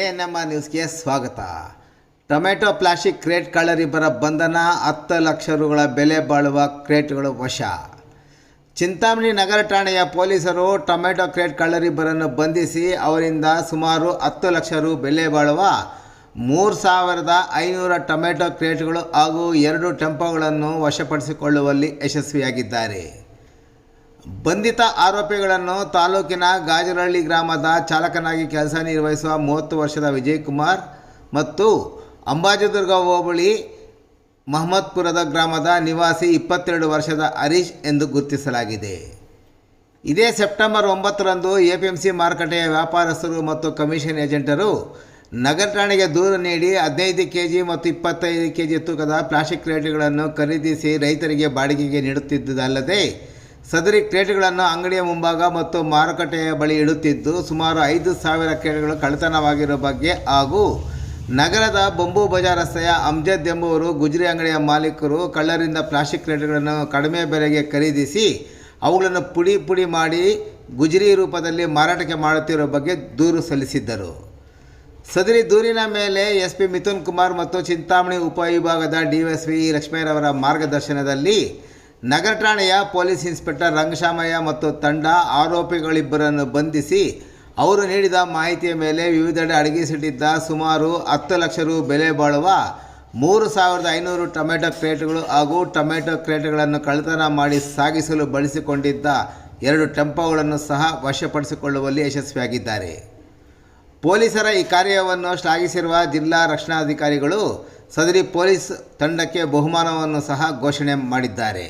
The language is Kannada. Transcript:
ಎಎನ್ಎಂಆರ್ ನ್ಯೂಸ್ಗೆ ಸ್ವಾಗತ. ಟೊಮೆಟೊ ಪ್ಲಾಸ್ಟಿಕ್ ಕ್ರೇಟ್ ಕಳ್ಳರಿಬ್ಬರ ಬಂಧನ, 10 ಲಕ್ಷ ರುಗಳ ಬೆಲೆ ಬಾಳುವ ಕ್ರೇಟ್ಗಳು ವಶ. ಚಿಂತಾಮಣಿ ನಗರ ಠಾಣೆಯ ಪೊಲೀಸರು ಟೊಮೆಟೊ ಕ್ರೇಟ್ ಕಳ್ಳರಿಬ್ಬರನ್ನು ಬಂಧಿಸಿ ಅವರಿಂದ ಸುಮಾರು 10 ಲಕ್ಷ ರು ಬೆಲೆ ಬಾಳುವ 3500 ಟೊಮೆಟೊ ಕ್ರೇಟ್ಗಳು ಹಾಗೂ 2 ಟೆಂಪೋಗಳನ್ನು ವಶಪಡಿಸಿಕೊಳ್ಳುವಲ್ಲಿ ಯಶಸ್ವಿಯಾಗಿದ್ದಾರೆ. ಬಂಧಿತ ಆರೋಪಿಗಳನ್ನು ತಾಲೂಕಿನ ಗಾಜರಹಳ್ಳಿ ಗ್ರಾಮದ ಚಾಲಕನಾಗಿ ಕೆಲಸ ನಿರ್ವಹಿಸುವ 30 ವರ್ಷದ ವಿಜಯಕುಮಾರ್ ಮತ್ತು ಅಂಬಾಜಿದುರ್ಗ ಹೋಬಳಿ ಮಹಮ್ಮದ್ಪುರದ ಗ್ರಾಮದ ನಿವಾಸಿ 22 ವರ್ಷದ ಹರೀಶ್ ಎಂದು ಗುರುತಿಸಲಾಗಿದೆ. ಇದೇ ಸೆಪ್ಟೆಂಬರ್ 9ರಂದು ಎಪಿಎಂಸಿ ಮಾರುಕಟ್ಟೆಯ ವ್ಯಾಪಾರಸ್ಥರು ಮತ್ತು ಕಮಿಷನ್ ಏಜೆಂಟರು ನಗರ ಠಾಣೆಗೆ ದೂರು ನೀಡಿ 15 ಕೆಜಿ ಮತ್ತು 25 ಕೆಜಿ ತೂಕದ ಪ್ಲಾಸ್ಟಿಕ್ ಕ್ರೇಟ್ಗಳನ್ನು ಖರೀದಿಸಿ ರೈತರಿಗೆ ಬಾಡಿಗೆಗೆ ನೀಡುತ್ತಿದ್ದುದಲ್ಲದೆ ಸದರಿ ಕ್ರೇಟ್ಗಳನ್ನು ಅಂಗಡಿಯ ಮುಂಭಾಗ ಮತ್ತು ಮಾರುಕಟ್ಟೆಯ ಬಳಿ ಇಡುತ್ತಿದ್ದು ಸುಮಾರು 5,000 ಕ್ರೇಟ್ಗಳು ಕಳ್ಳತನವಾಗಿರುವ ಬಗ್ಗೆ ಹಾಗೂ ನಗರದ ಬಂಬೂ ಬಜಾರ್ ರಸ್ತೆಯ ಅಮ್ಜದ್ ಎಂಬುವರು ಗುಜರಿ ಅಂಗಡಿಯ ಮಾಲೀಕರು ಕಳ್ಳರಿಂದ ಪ್ಲಾಸ್ಟಿಕ್ ಕ್ರೇಟ್ಗಳನ್ನು ಕಡಿಮೆ ಬೆಲೆಗೆ ಖರೀದಿಸಿ ಅವುಗಳನ್ನು ಪುಡಿ ಮಾಡಿ ಗುಜರಿ ರೂಪದಲ್ಲಿ ಮಾರಾಟಕ್ಕೆ ಮಾಡುತ್ತಿರುವ ಬಗ್ಗೆ ದೂರು ಸಲ್ಲಿಸಿದ್ದರು. ಸದರಿ ದೂರಿನ ಮೇಲೆ ಎಸ್ಪಿ ಮಿಥುನ್ ಕುಮಾರ್ ಮತ್ತು ಚಿಂತಾಮಣಿ ಉಪವಿಭಾಗದ ಡಿವೈಎಸ್ಪಿ ಲಕ್ಷ್ಮೀರವರ ಮಾರ್ಗದರ್ಶನದಲ್ಲಿ ನಗರ ಠಾಣೆಯ ಪೊಲೀಸ್ ಇನ್ಸ್ಪೆಕ್ಟರ್ ರಂಗಶಾಮಯ್ಯ ಮತ್ತು ತಂಡ ಆರೋಪಿಗಳಿಬ್ಬರನ್ನು ಬಂಧಿಸಿ ಅವರು ನೀಡಿದ ಮಾಹಿತಿಯ ಮೇಲೆ ವಿವಿಧೆಡೆ ಅಡಗಿಸಿಟ್ಟಿದ್ದ ಸುಮಾರು 10 ಲಕ್ಷ ರು ಬೆಲೆ ಬಾಳುವ 3500 ಟೊಮೆಟೊ ಕ್ರೇಟ್ಗಳು ಹಾಗೂ ಟೊಮೆಟೊ ಕ್ರೇಟ್ಗಳನ್ನು ಕಳ್ಳತನ ಮಾಡಿ ಸಾಗಿಸಲು ಬಳಸಿಕೊಂಡಿದ್ದ 2 ಟೆಂಪೋಗಳನ್ನು ಸಹ ವಶಪಡಿಸಿಕೊಳ್ಳುವಲ್ಲಿ ಯಶಸ್ವಿಯಾಗಿದ್ದಾರೆ. ಪೊಲೀಸರ ಈ ಕಾರ್ಯವನ್ನು ಶ್ಲಾಘಿಸಿರುವ ಜಿಲ್ಲಾ ರಕ್ಷಣಾಧಿಕಾರಿಗಳು ಸದರಿ ಪೊಲೀಸ್ ತಂಡಕ್ಕೆ ಬಹುಮಾನವನ್ನು ಸಹ ಘೋಷಣೆ ಮಾಡಿದ್ದಾರೆ.